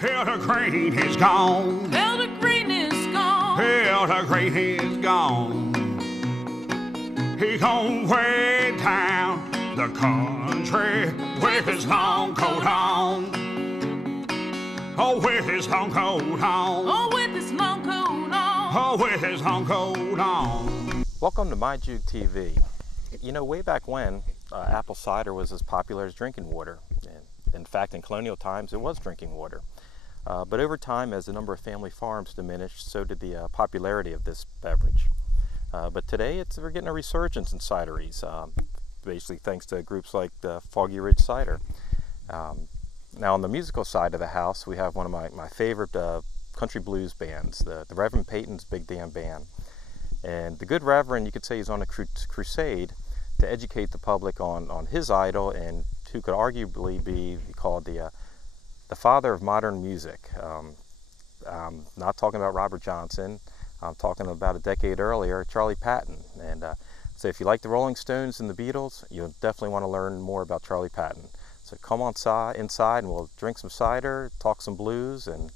Hell, the grain is gone. Hell, the grain is gone. Hell, the grain is gone. He gone way down the country with his long coat on. Oh, with his long coat on. Oh, with his long coat on. Oh, with his long coat on. Welcome to MyJoogTV. You know, way back when, apple cider was as popular as drinking water. In fact, in colonial times, it was drinking water. But over time, as the number of family farms diminished, so did the popularity of this beverage. But today, we're getting a resurgence in cideries, basically thanks to groups like the Foggy Ridge Cider. Now, on the musical side of the house, we have one of my favorite country blues bands, the Reverend Peyton's Big Damn Band. And the good Reverend, you could say, he's on a crusade to educate the public on his idol, and who could arguably be called the father of modern music. I'm not talking about Robert Johnson. I'm talking about a decade earlier, Charlie Patton. And so if you like the Rolling Stones and the Beatles, you'll definitely want to learn more about Charlie Patton. So come on inside and we'll drink some cider, talk some blues, and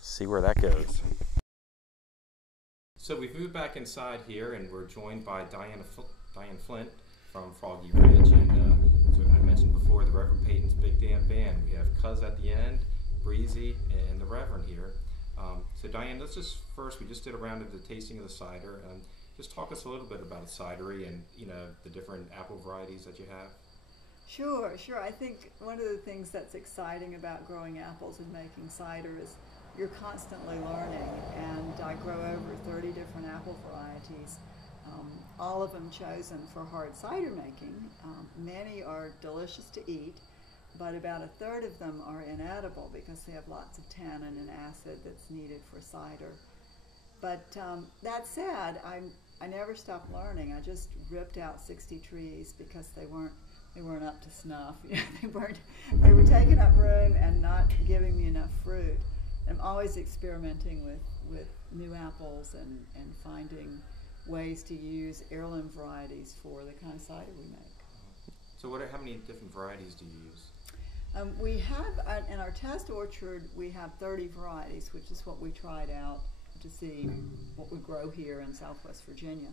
see where that goes. So we've moved back inside here, and we're joined by Diane Flynt from Foggy Ridge, and so I mentioned before, the Reverend Peyton's Big Damn Band. We have Cuz at the end, Breezy, and the Reverend here. So Diane, let's just first, we just did a round of the tasting of the cider, and just talk us a little bit about a cidery and, you know, the different apple varieties that you have. Sure. I think one of the things that's exciting about growing apples and making cider is you're constantly learning, and I grow over 30 different apple varieties, all of them chosen for hard cider making. Many are delicious to eat, but about a third of them are inedible because they have lots of tannin and acid that's needed for cider. But that said, I never stopped learning. I just ripped out 60 trees because they weren't up to snuff. You know, they were taking up room and not giving me enough fruit. I'm always experimenting with new apples and finding ways to use heirloom varieties for the kind of cider we make. So how many different varieties do you use? We have, in our test orchard, we have 30 varieties, which is what we tried out to see what would grow here in Southwest Virginia.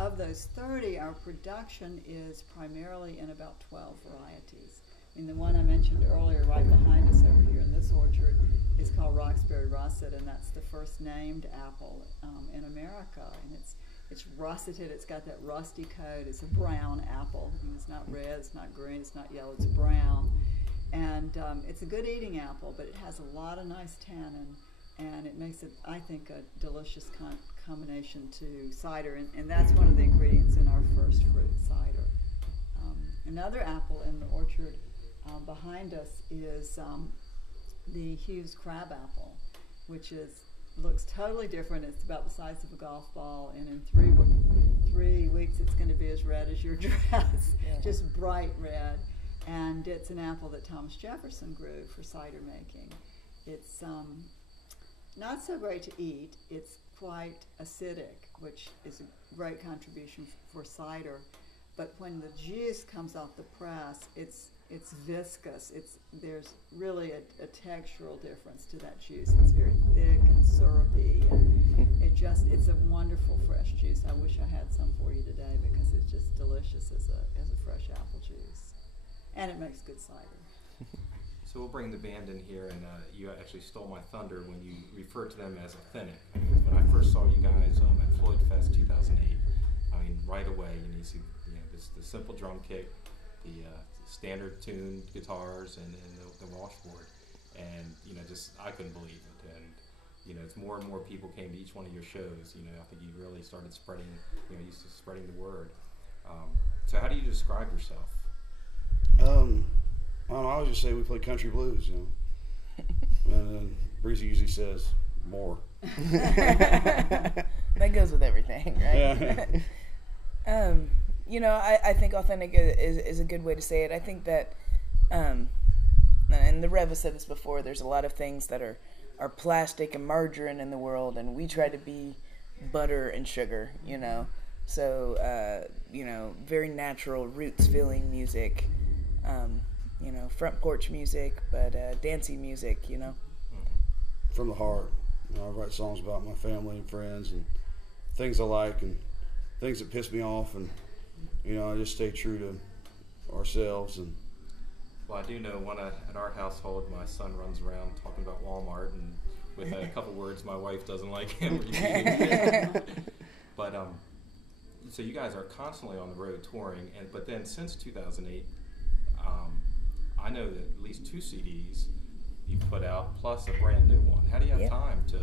Of those 30, our production is primarily in about 12 varieties. I mean, the one I mentioned earlier, right behind us over here in this orchard, is called Roxbury Russet, and that's the first named apple in America. And it's russeted, it's got that rusty coat, it's a brown apple. I mean, it's not red, it's not green, it's not yellow, it's brown. And it's a good eating apple, but it has a lot of nice tannin, and it makes it, I think, a delicious combination to cider, and that's one of the ingredients in our first fruit cider. Another apple in the orchard behind us is the Hughes crab apple, which looks totally different. It's about the size of a golf ball, and in 3 weeks it's going to be as red as your dress, yeah. Just bright red. And it's an apple that Thomas Jefferson grew for cider making. It's not so great to eat. It's quite acidic, which is a great contribution for cider. But when the juice comes off the press, it's viscous. There's really a textural difference to that juice. It's very thick and syrupy, and it's a wonderful fresh juice. I wish I had some for you today because it's just delicious as a fresh apple juice, and it makes good cider. So we'll bring the band in here, and you actually stole my thunder when you referred to them as authentic. When I first saw you guys at Floyd Fest 2008, I mean, right away, you see, the simple drum kick, the standard tuned guitars, and the washboard, and just I couldn't believe it. And as more and more people came to each one of your shows, I think you really started spreading, spreading the word. So how do you describe yourself? I always just say we play country blues, and Breezy usually says more. That goes with everything, right? Yeah. I think authentic is a good way to say it. I think that, and the Rev has said this before, there's a lot of things that are plastic and margarine in the world, and we try to be butter and sugar, So, very natural, roots-filling music, front porch music, but dancey music, from the heart. You know, I write songs about my family and friends and things I like and things that piss me off, and you know, I just stay true to ourselves. And well, I do know at our household, my son runs around talking about Walmart, and with a couple words my wife doesn't like him repeating. But so you guys are constantly on the road touring, but then since 2008, I know that at least 2 CDs you put out plus a brand new one. How do you have time to,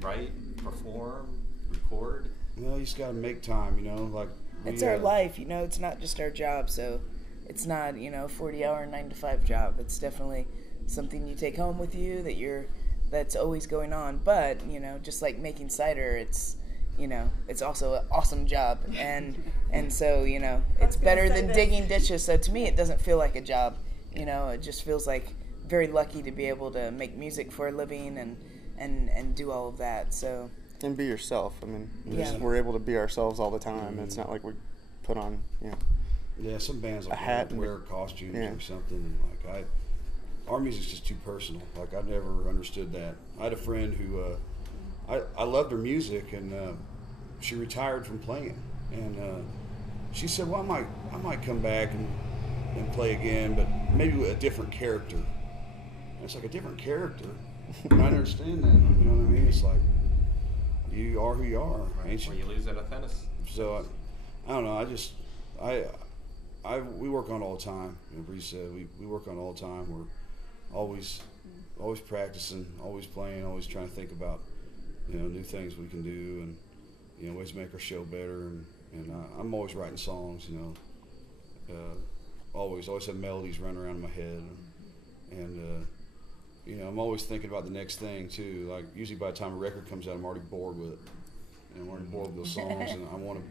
write, perform, record? Well, you just got to make time, you know. Like it's our life, you know. It's not just our job, so it's not, a 40-hour 9-to-5 job. It's definitely something you take home with you that's always going on. But just like making cider, it's it's also an awesome job, and so it's better than digging ditches. So to me, it doesn't feel like a job. It just feels like very lucky to be able to make music for a living and do all of that. So and be yourself. I mean, we're able to be ourselves all the time. It's not like we put on Yeah, some bands like a hat wear costumes or something. And like our music's just too personal. Like I never understood that. I had a friend who I loved her music, and she retired from playing, and she said, "Well, I might come back and play again, but maybe with a different character." And it's like, a different character. I don't understand that. You know what I mean? It's like you are who you are, ain't you? Or you lose that authenticity. So I don't know. We work on it all the time. Bree said we work on it all the time. We're always practicing, always playing, always trying to think about new things we can do, and ways to make our show better. And I'm always writing songs. Always have melodies running around in my head, and I'm always thinking about the next thing too. Like usually by the time a record comes out, I'm already bored with it, and I'm already bored with those songs, and I want to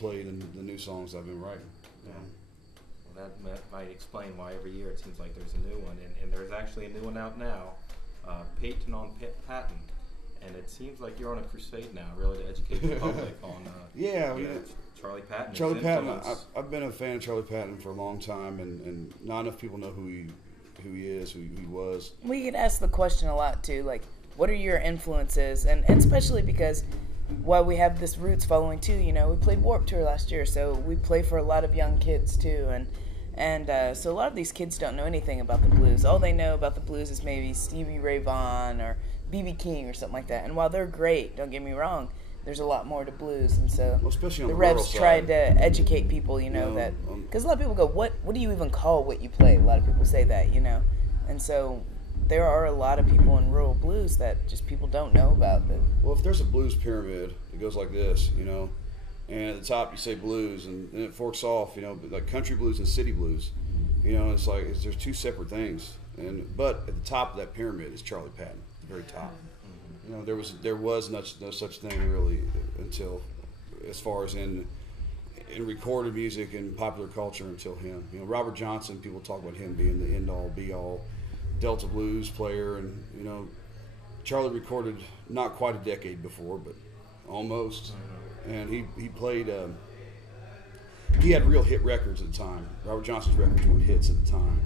play the new songs I've been writing. Well, that might explain why every year it seems like there's a new one, and there's actually a new one out now, Peyton on Patton, and it seems like you're on a crusade now, really, to educate the public on Charlie Patton. Charlie Patton, I've been a fan of Charlie Patton for a long time, and not enough people know who he is, who he was. We get asked the question a lot too, like, what are your influences? And especially because while we have this roots following too, we played Warped Tour last year, so we play for a lot of young kids too, and so a lot of these kids don't know anything about the blues. All they know about the blues is maybe Stevie Ray Vaughan or B.B. King or something like that. And while they're great, don't get me wrong, there's a lot more to blues, and so especially on the the Revs rural tried side. to educate people, that because a lot of people go, what do you even call what you play? A lot of people say that, and so there are a lot of people in rural blues that just people don't know about. Well, if there's a blues pyramid, it goes like this, and at the top you say blues, and then it forks off, like country blues and city blues. It's like there's 2 separate things, but at the top of that pyramid is Charlie Patton, the very top. There was no such thing really until, as far as in recorded music and popular culture, until him. Robert Johnson, people talk about him being the end all be all Delta blues player, and Charlie recorded not quite a decade before, but almost, and he played. He had real hit records at the time. Robert Johnson's records weren't hits at the time.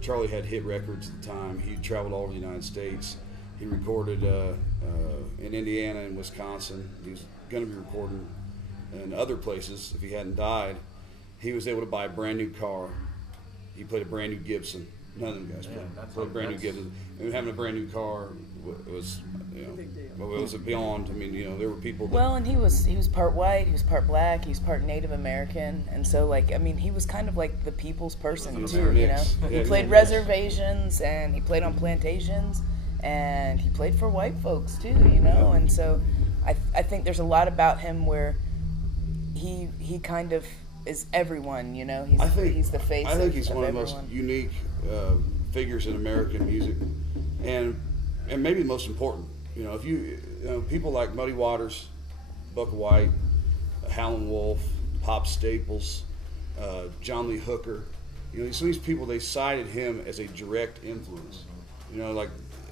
Charlie had hit records at the time. He traveled all over the United States. He recorded in Indiana and Wisconsin. He was going to be recording in other places if he hadn't died. He was able to buy a brand new car. He played a brand new Gibson. None of them guys played a brand new Gibson. And having a brand new car was, it was beyond. I mean, there were people. And he was part white, he was part black, he was part Native American, and so he was kind of like the people's person too. He played reservations, and he played on plantations, and he played for white folks too. And so I think there's a lot about him where he kind of is everyone. He's the face. I think he's of one of the everyone. most unique figures in American music, and maybe the most important. If people like Muddy Waters, Buck White, Howlin' Wolf, Pop Staples, John Lee Hooker, some of these people, they cited him as a direct influence.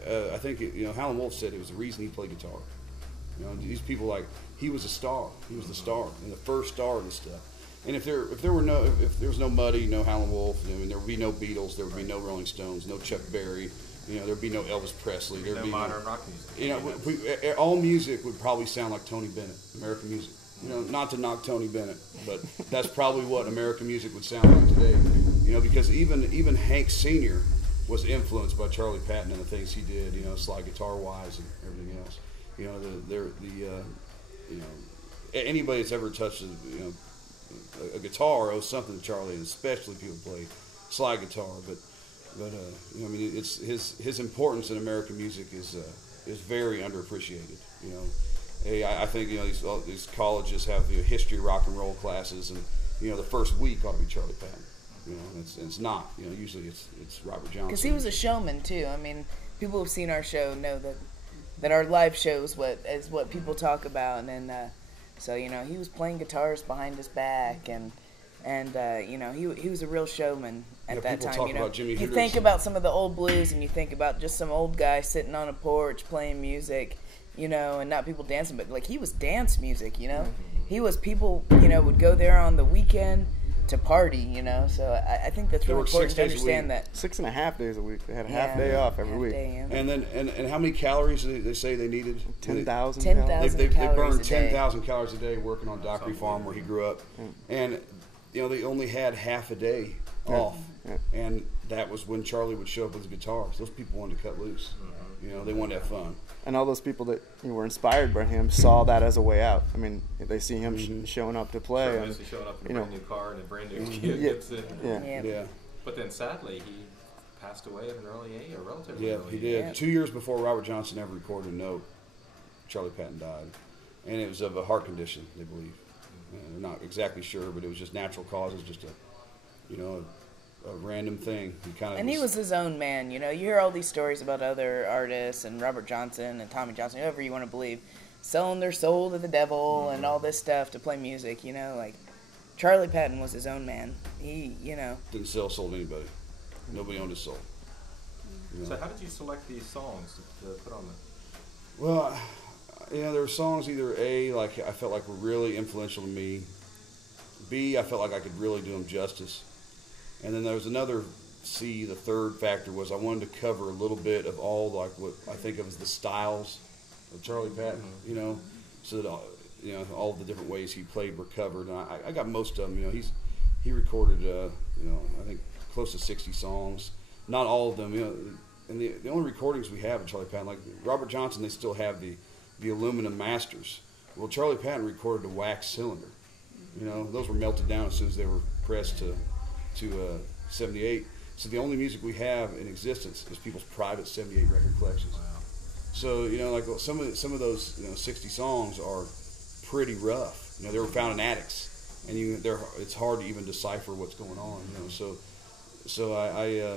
I think Howlin' Wolf said it was the reason he played guitar. These people, he was a star. He was the star and the first star of this stuff. And if there was no Muddy, no Howlin' Wolf, I mean, there would be no Beatles, there would be no Rolling Stones, no Chuck Berry, there would be no Elvis Presley, there'd be modern rock music. All music would probably sound like Tony Bennett, American music. Not to knock Tony Bennett, but that's probably what American music would sound like today. Because even Hank Sr. was influenced by Charlie Patton and the things he did, slide guitar wise and everything else. Anybody that's ever touched a guitar owes something to Charlie, and especially people play slide guitar. But it's his importance in American music is very underappreciated. I think these colleges have history of rock and roll classes, and the first week ought to be Charlie Patton. It's not. Usually it's Robert Johnson. Because he was a showman too. I mean, people who've seen our show know that our live show is what people talk about, and so he was playing guitars behind his back, and he was a real showman at that time. Talk about Jimi you Hendrix. Think about some of the old blues, and you think about just some old guy sitting on a porch playing music, and not people dancing, but like he was dance music. He was people would go there on the weekend to party, so I think that's really important to understand that. 6.5 days a week. They had a half day off every week. And then and how many calories did they say they needed? 10,000. 10,000 They calories burned a day. 10,000 calories a day working on Dockery Farm where he grew up, and they only had half a day off, and that was when Charlie would show up with his guitars. Those people wanted to cut loose. They wanted to have fun. And all those people that were inspired by him saw that as a way out. I mean, they see him showing up to play. And showing up in a brand new car and a brand new kid gets in. Yeah. But then sadly, he passed away at an early age, or relatively Yeah, early he did. Yeah. 2 years before Robert Johnson ever recorded a note, Charlie Patton died. And it was of a heart condition, they believe. They're not exactly sure, but it was just natural causes, just a random thing. He was his own man. You hear all these stories about other artists and Robert Johnson and Tommy Johnson, whoever you want to believe, selling their soul to the devil and all this stuff to play music. Like Charlie Patton was his own man. He, Didn't sell soul to anybody. Nobody owned his soul. So how did you select these songs to put on the? Well, there were songs either A, like I felt like were really influential to me. B, I felt like I could really do them justice. And then there was another C, the third factor was I wanted to cover a little bit of all like what I think of as the styles of Charlie Patton, so that all the different ways he played were covered. And I got most of them. He recorded I think close to 60 songs. Not all of them. And the only recordings we have of Charlie Patton, like Robert Johnson, they still have the aluminum masters. Well, Charlie Patton recorded a wax cylinder. Those were melted down as soon as they were pressed to 78. So the only music we have in existence is people's private 78 record collections. Wow. So like some of those 60 songs are pretty rough. They were found in attics, and it's hard to even decipher what's going on. So I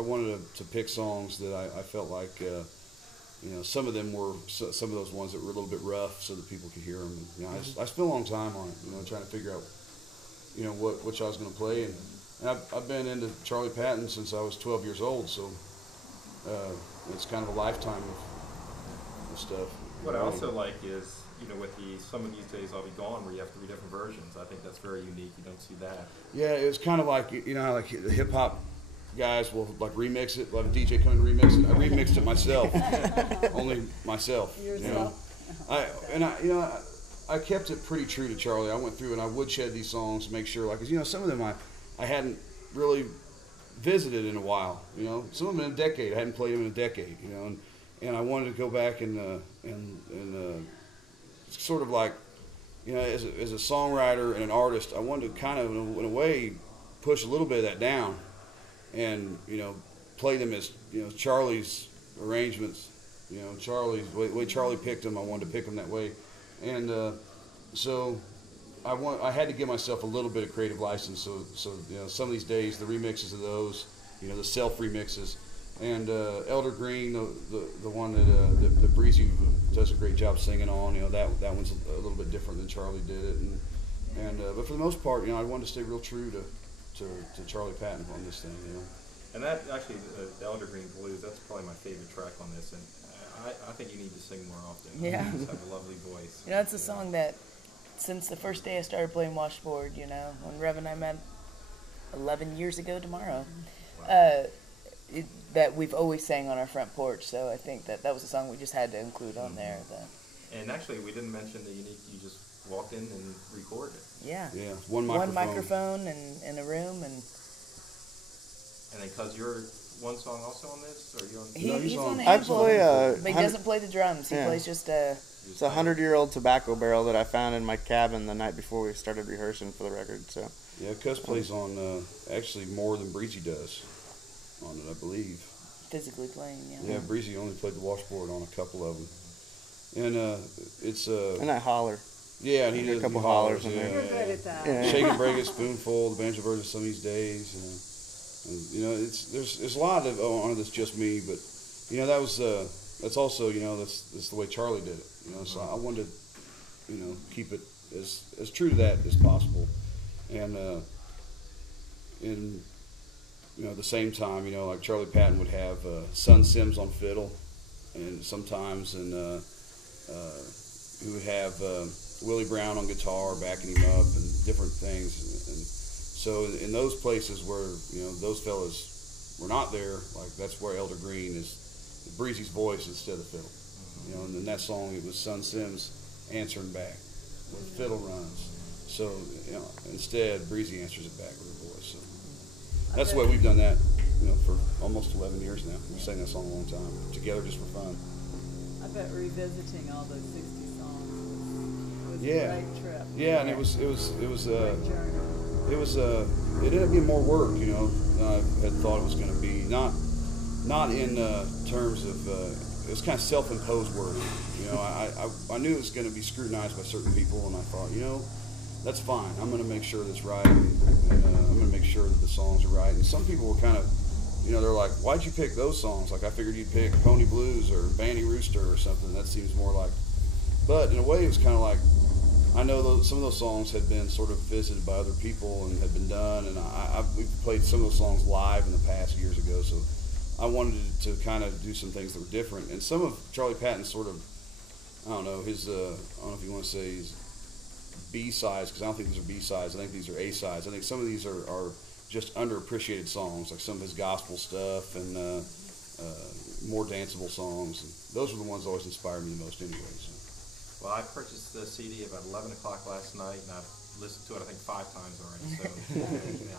wanted to pick songs that I felt like some of them were some of those ones that were a little bit rough, so that people could hear them. And, I spent a long time on it, trying to figure out which I was going to play, and I've been into Charlie Patton since I was 12 years old, so it's kind of a lifetime of stuff. What I also like is, with some of these days I'll be gone, where you have 3 different versions. I think that's very unique. You don't see that. Yeah, it's kind of like how like the hip hop guys will like remix it, let a DJ come and remix it. I remixed it myself, only myself. I kept it pretty true to Charlie. I went through and I woodshed these songs to make sure, like, 'cause, some of them I hadn't really visited in a while. Some of them in a decade. I hadn't played them in a decade. And I wanted to go back and sort of like, as a songwriter and an artist, I wanted to kind of in a way push a little bit of that down, and play them as Charlie's arrangements. Charlie's the way Charlie picked them. I wanted to pick them that way. And so I had to give myself a little bit of creative license. So some of these days the remixes of those, the self remixes, and Elder Green, the one that Breezy does a great job singing on. That one's a little bit different than Charlie did it. And but for the most part, I wanted to stay real true to Charlie Patton on this thing. And that actually, the Elder Green Blues, that's probably my favorite track on this. And I think you need to sing more often. Yeah. You just have a lovely voice. It's a song that since the first day I started playing washboard, you know, when Rev and I met 11 years ago tomorrow, that we've always sang on our front porch. So I think that was a song we just had to include on there. And actually, we didn't mention the unique. You just walked in and recorded. Yeah. Yeah, one microphone in a room, and then because you're one song also on this, or you on? He's on the I amp, play but he doesn't play the drums. He plays just It's a 100-year-old tobacco barrel that I found in my cabin the night before we started rehearsing for the record. So yeah, Cuss plays on actually more than Breezy does on it, I believe. Physically playing, yeah. Yeah, Breezy only played the washboard on a couple of them, and it's and I holler. Yeah, and he did a couple hollers in yeah, there. You're good at that. Yeah. Shake and break a spoonful, the banjo version some of these days. There's a lot of on this just me, but that's also that's the way Charlie did it. So I wanted to keep it as true to that as possible, and at the same time like Charlie Patton would have Son Sims on fiddle, and sometimes he would have Willie Brown on guitar backing him up and different things, and so in those places where those fellas were not there, like that's where Elder Green is Breezy's voice instead of fiddle. And in that song it was Son Sims answering back with fiddle runs. So instead Breezy answers it back with her voice. So that's the way we've done that, for almost 11 years now. We've sang that song a long time together just for fun. I bet revisiting all those 60 songs was a Yeah. great trip. Yeah, and it ended up being more work, than I had thought it was going to be. Not in terms of it was kind of self-imposed work. I knew it was going to be scrutinized by certain people, and I thought, that's fine. I'm going to make sure that's right, and I'm going to make sure that the songs are right. And some people were kind of, they're like, why'd you pick those songs? Like I figured you'd pick Pony Blues or Bandy Rooster or something. That seems more like. But in a way, it was kind of like. I know some of those songs had been sort of visited by other people and had been done, and we've played some of those songs live in the past years ago, so I wanted to kind of do some things that were different. And some of Charlie Patton's sort of, I don't know, his, I don't know if you want to say his B-sides, because I don't think these are B-sides, I think these are A-sides. I think some of these are just underappreciated songs, like some of his gospel stuff and more danceable songs. And those were the ones that always inspired me the most anyway. So. Well, I purchased the CD about 11 o'clock last night, and I've listened to it, I think, 5 times already. So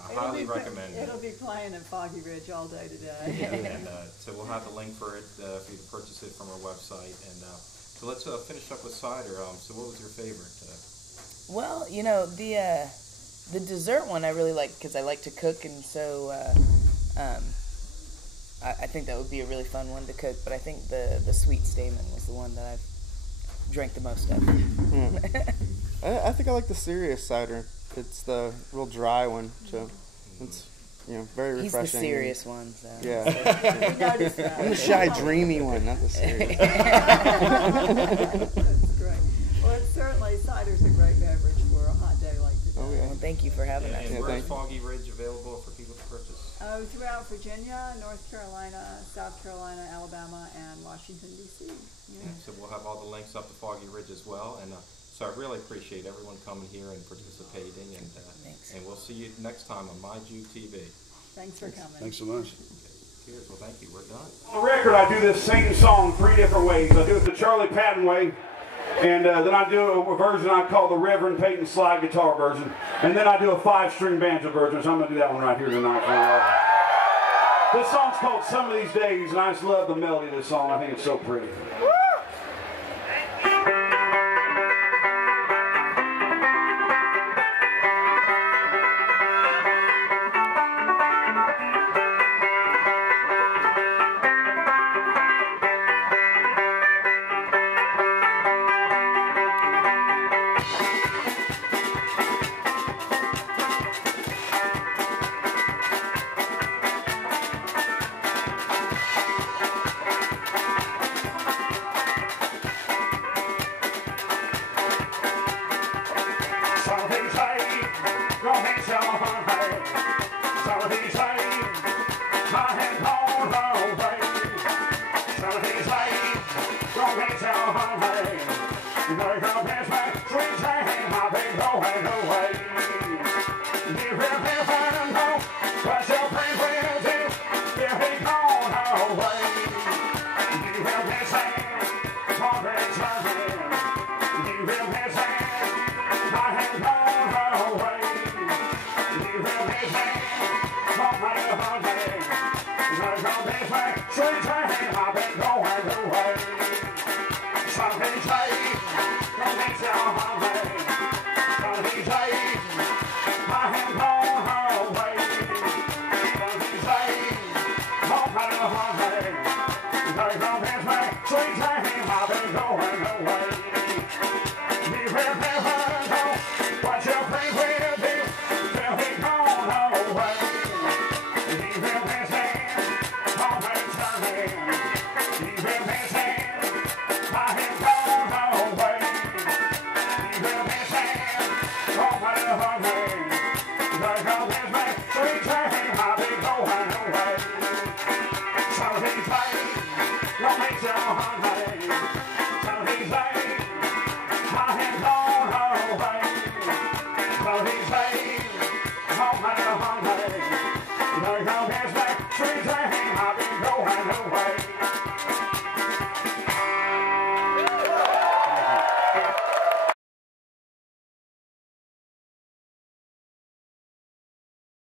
I highly recommend it. It'll be playing in Foggy Ridge all day today. And so we'll have the link for it for you to purchase it from our website. And so let's finish up with cider. So what was your favorite? Well, the dessert one I really like because I like to cook, and so I think that would be a really fun one to cook. But I think the sweet stamen was the one that I've drank the most of. I think I like the serious cider. It's the real dry one, so it's very refreshing. He's the serious one. So. Yeah. We noticed that. I'm the shy, dreamy one, not the serious. That's great. Well, certainly cider's a great beverage for a hot day like today. Oh yeah. Well, thank you for having us. And where's Foggy Ridge available for people to purchase? Throughout Virginia, North Carolina, South Carolina, Alabama, and Washington, D.C. Yeah. So we'll have all the links up to Foggy Ridge as well. And so I really appreciate everyone coming here and participating. And we'll see you next time on MyJoogTV. Thanks for coming. Thanks so much. Cheers. Well, thank you. We're done. On the record, I do this same song 3 different ways. I do it the Charlie Patton way, and then I do a version I call the Reverend Peyton slide guitar version, and then I do a 5-string banjo version, so I'm going to do that one right here tonight. This song's called Some of These Days, and I just love the melody of this song. I think it's so pretty. sweet time, I've been going away. He will never know what your friends will do till he's gone away. He will miss him, always turning. He will miss him, while he's gone away. He will miss him, always hungry. There goes his man, sweet time, I've been going away. So he's late, don't make you hungry. So he's late, while he's gone away. So he's late, always hungry. There goes his man, sweet time.